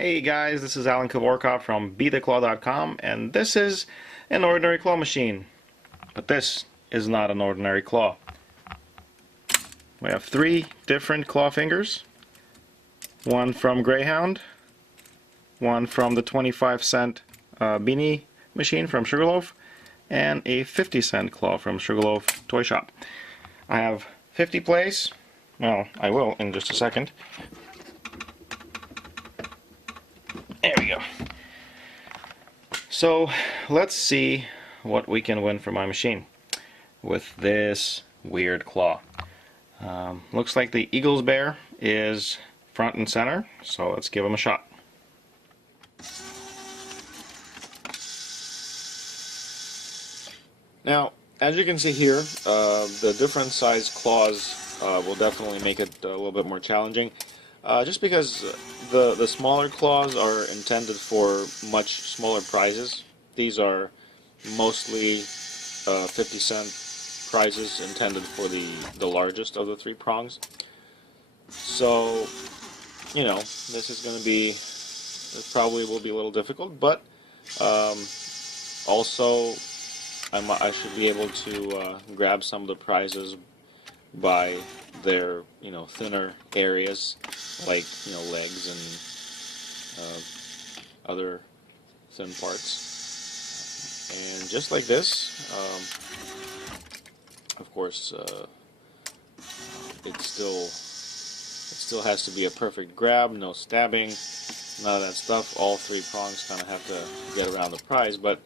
Hey guys, this is Alan Kevorkov from BeTheClaw.com, and this is an ordinary claw machine. But this is not an ordinary claw. We have three different claw fingers. One from Grayhound, one from the 25-cent beanie machine from Sugarloaf, and a 50-cent claw from Sugarloaf Toy Shop. I have 50 plays. Well, I will in just a second. There we go. So let's see what we can win for my machine with this weird claw. Looks like the Eagles bear is front and center, so let's give him a shot. Now, as you can see here, the different size claws will definitely make it a little bit more challenging. Just because the smaller claws are intended for much smaller prizes. These are mostly 50-cent prizes intended for the largest of the three prongs. So, you know, this is going to be, it probably will be a little difficult, but also I should be able to grab some of the prizes by their, thinner areas, like, legs and other thin parts. And just like this, of course, it still has to be a perfect grab, no stabbing, none of that stuff. All three prongs kind of have to get around the prize, but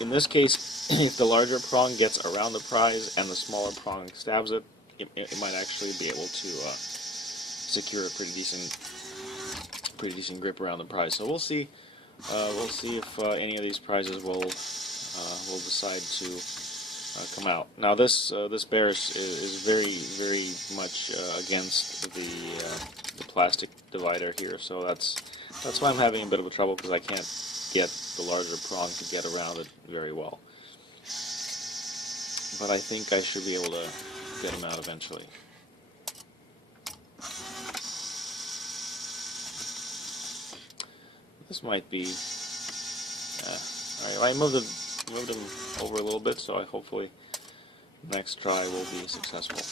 in this case, if the larger prong gets around the prize and the smaller prong stabs it, it might actually be able to secure a pretty decent grip around the prize. So we'll see. We'll see if any of these prizes will decide to come out. Now this bear is very much against the plastic divider here, so that's why I'm having a bit of a trouble, because I can't get the larger prong to get around it very well. But I think I should be able to get him out eventually. This might be. Alright, I moved him over a little bit, so I hopefully next try will be successful.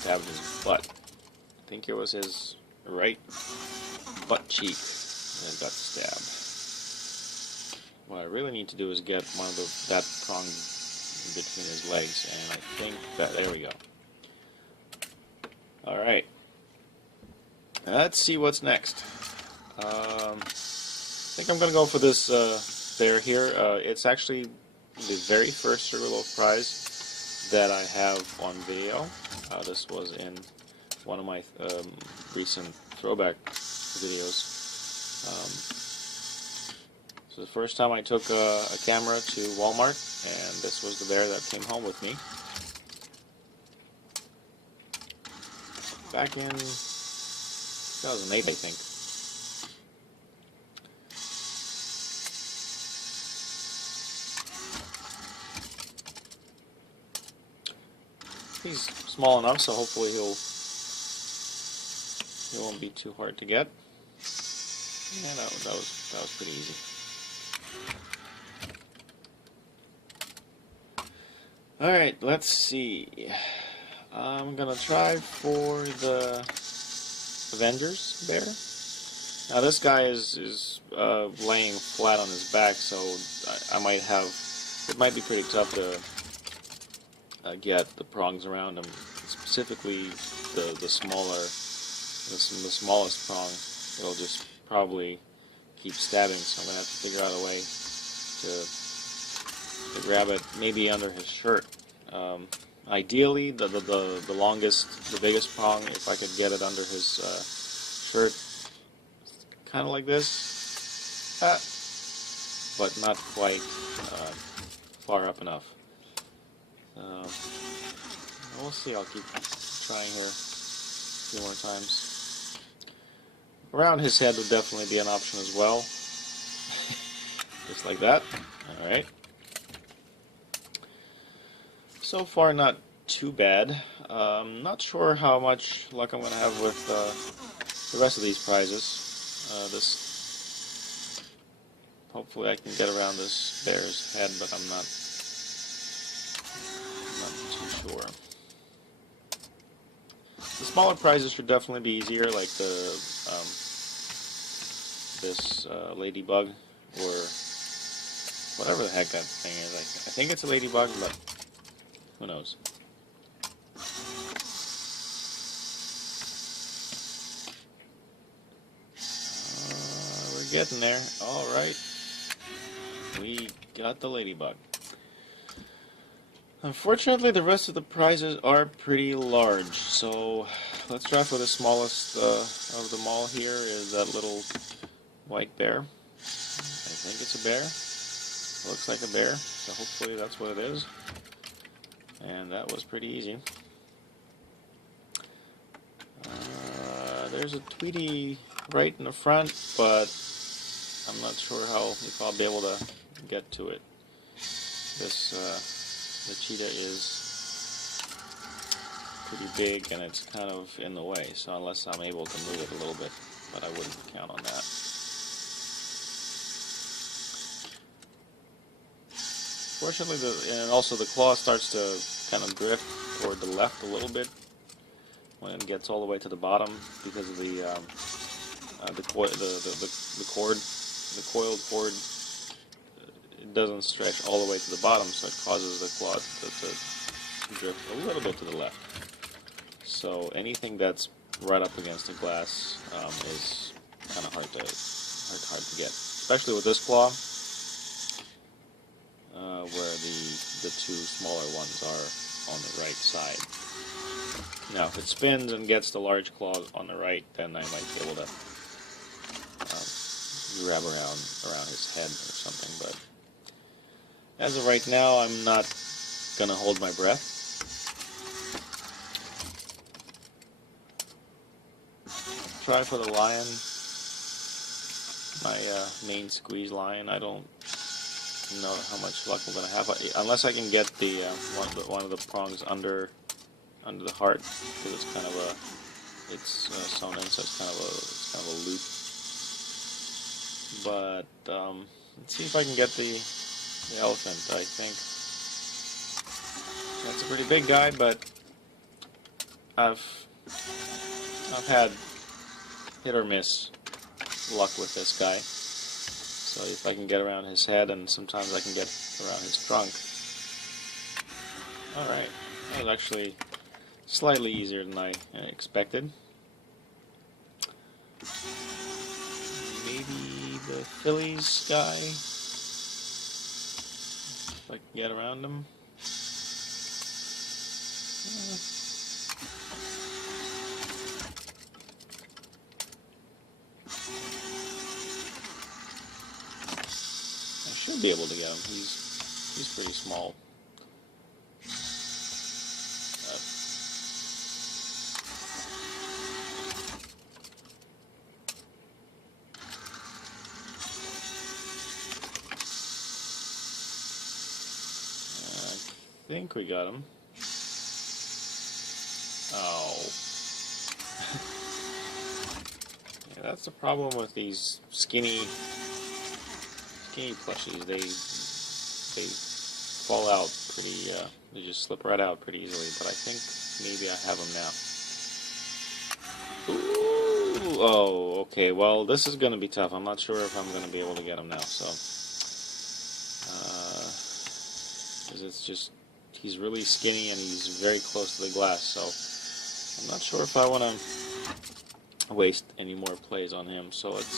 Stabbed his butt. I think it was his right butt cheek that got stabbed. What I really need to do is get that prong between his legs, and I think that, there we go. Alright. Let's see what's next. I think I'm going to go for this bear here. It's actually the very first Sugarloaf prize that I have on video. This was in one of my recent throwback videos. So the first time I took a camera to Walmart, and this was the bear that came home with me. Back in 2008, I think. He's small enough, so hopefully he won't be too hard to get. Yeah, that was pretty easy. Alright, let's see. I'm gonna try for the Avengers bear. Now this guy is laying flat on his back, so it might be pretty tough to get the prongs around him, specifically the smallest prong. It'll just probably keep stabbing, so I'm gonna have to figure out a way to grab it, maybe under his shirt. Ideally, the biggest prong, if I could get it under his shirt, kind of like this, but not quite far up enough. We'll see. I'll keep trying here a few more times. Around his head would definitely be an option as well. Just like that. Alright. So far, not too bad. Not sure how much luck I'm going to have with the rest of these prizes. Hopefully I can get around this bear's head, but I'm not too sure. The smaller prizes should definitely be easier, like this ladybug, or whatever the heck that thing is. I think it's a ladybug, but who knows. We're getting there. Alright. We got the ladybug. Unfortunately, the rest of the prizes are pretty large, so let's try for the smallest of them all. Here is that little white bear. I think it's a bear. Looks like a bear, so hopefully that's what it is. And that was pretty easy. There's a Tweety right in the front, but I'm not sure if I'll be able to get to it. The cheetah is pretty big and it's kind of in the way, so unless I'm able to move it a little bit, but I wouldn't count on that. Fortunately, and also the claw starts to kind of drift toward the left a little bit when it gets all the way to the bottom because of the coiled cord. It doesn't stretch all the way to the bottom, so it causes the claw to drift a little bit to the left. So anything that's right up against the glass is kind of hard to get, especially with this claw, where the two smaller ones are on the right side. Now, if it spins and gets the large claw on the right, then I might be able to grab around his head or something, but as of right now, I'm not going to hold my breath. Try for the lion, my main squeeze lion. I don't know how much luck I'm going to have, unless I can get the one of the prongs under the heart, because it's kind of sewn in, so it's kind of a loop. But let's see if I can get the elephant. I think that's a pretty big guy, but I've had hit or miss luck with this guy. So if I can get around his head, and sometimes I can get around his trunk. Alright, that was actually slightly easier than I expected. Maybe the Phillies guy, if I can get around him. I should be able to get him. He's pretty small. I think we got him. Oh. Yeah, that's the problem with these skinny plushies. They fall out pretty, they just slip right out pretty easily, but I think maybe I have them now. Ooh, oh, okay, well, this is going to be tough. I'm not sure if I'm going to be able to get him now, so, because it's just, he's really skinny and he's very close to the glass, so I'm not sure if I want to waste any more plays on him. So let's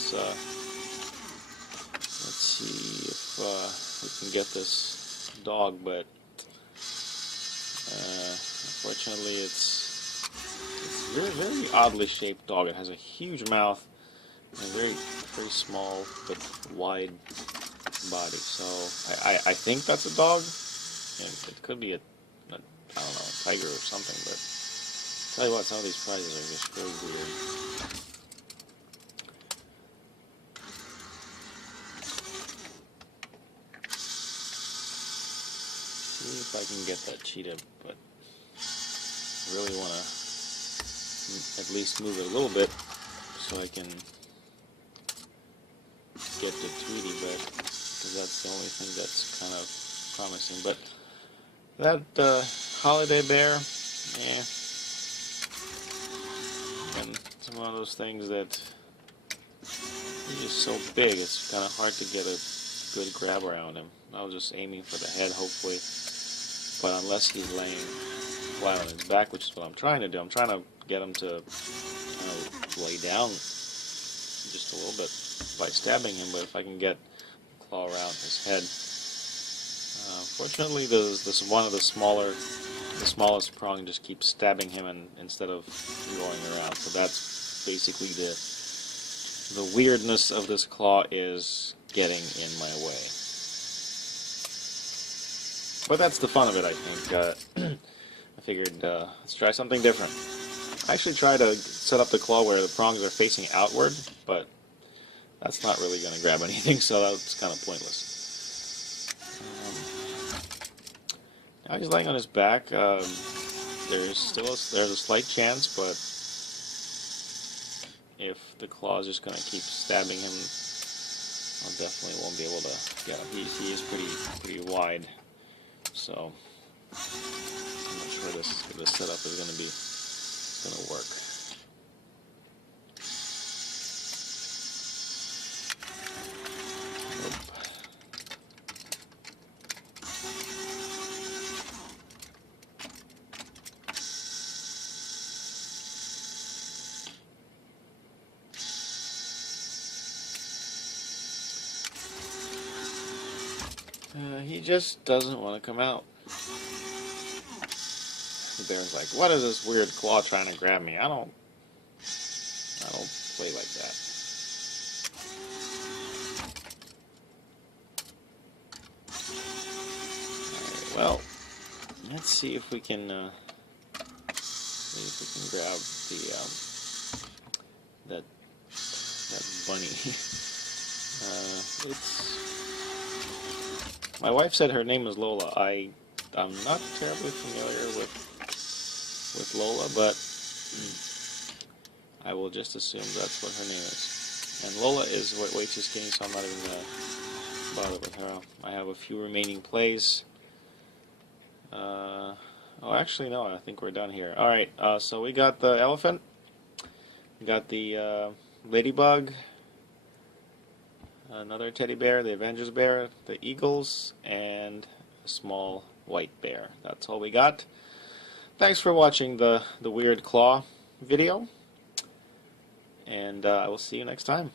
see if we can get this dog, but unfortunately it's a very oddly shaped dog. It has a huge mouth and a very small but wide body. So I think that's a dog. It could be a I don't know, a tiger or something, but tell you what, some of these prizes are just really weird. if I can get that cheetah, but I really want to at least move it a little bit so I can get the Tweety back, because that's the only thing that's kind of promising. But that holiday bear, yeah, and it's one of those things that he's just so big, it's kind of hard to get a good grab around him. I was just aiming for the head, hopefully, but unless he's laying flat on his back, which is what I'm trying to do, I'm trying to get him to lay down just a little bit by stabbing him. But if I can get the claw around his head, fortunately, this one of the smallest prong just keeps stabbing him, and instead of going around. So that's basically the weirdness of this claw, is getting in my way. But that's the fun of it, I think. I figured let's try something different. I actually try to set up the claw where the prongs are facing outward, but that's not really going to grab anything, so that's kind of pointless. Now he's laying on his back. There's a slight chance, but if the claw is just going to keep stabbing him, I definitely won't be able to get him. He is pretty wide, so I'm not sure this setup is going to work. He just doesn't want to come out. The bear's like, "What is this weird claw trying to grab me? I don't play like that." Alright, well, let's see if we can grab that bunny. My wife said her name is Lola. I'm not terribly familiar with Lola, but I will just assume that's what her name is. And Lola is way too skinny, so I'm not even going to bother with her. I have a few remaining plays. Oh, actually, no, I think we're done here. Alright, so we got the elephant, we got the ladybug, another teddy bear, the Avengers bear, the eagles, and a small white bear. That's all we got. Thanks for watching the weird claw video, and I will see you next time.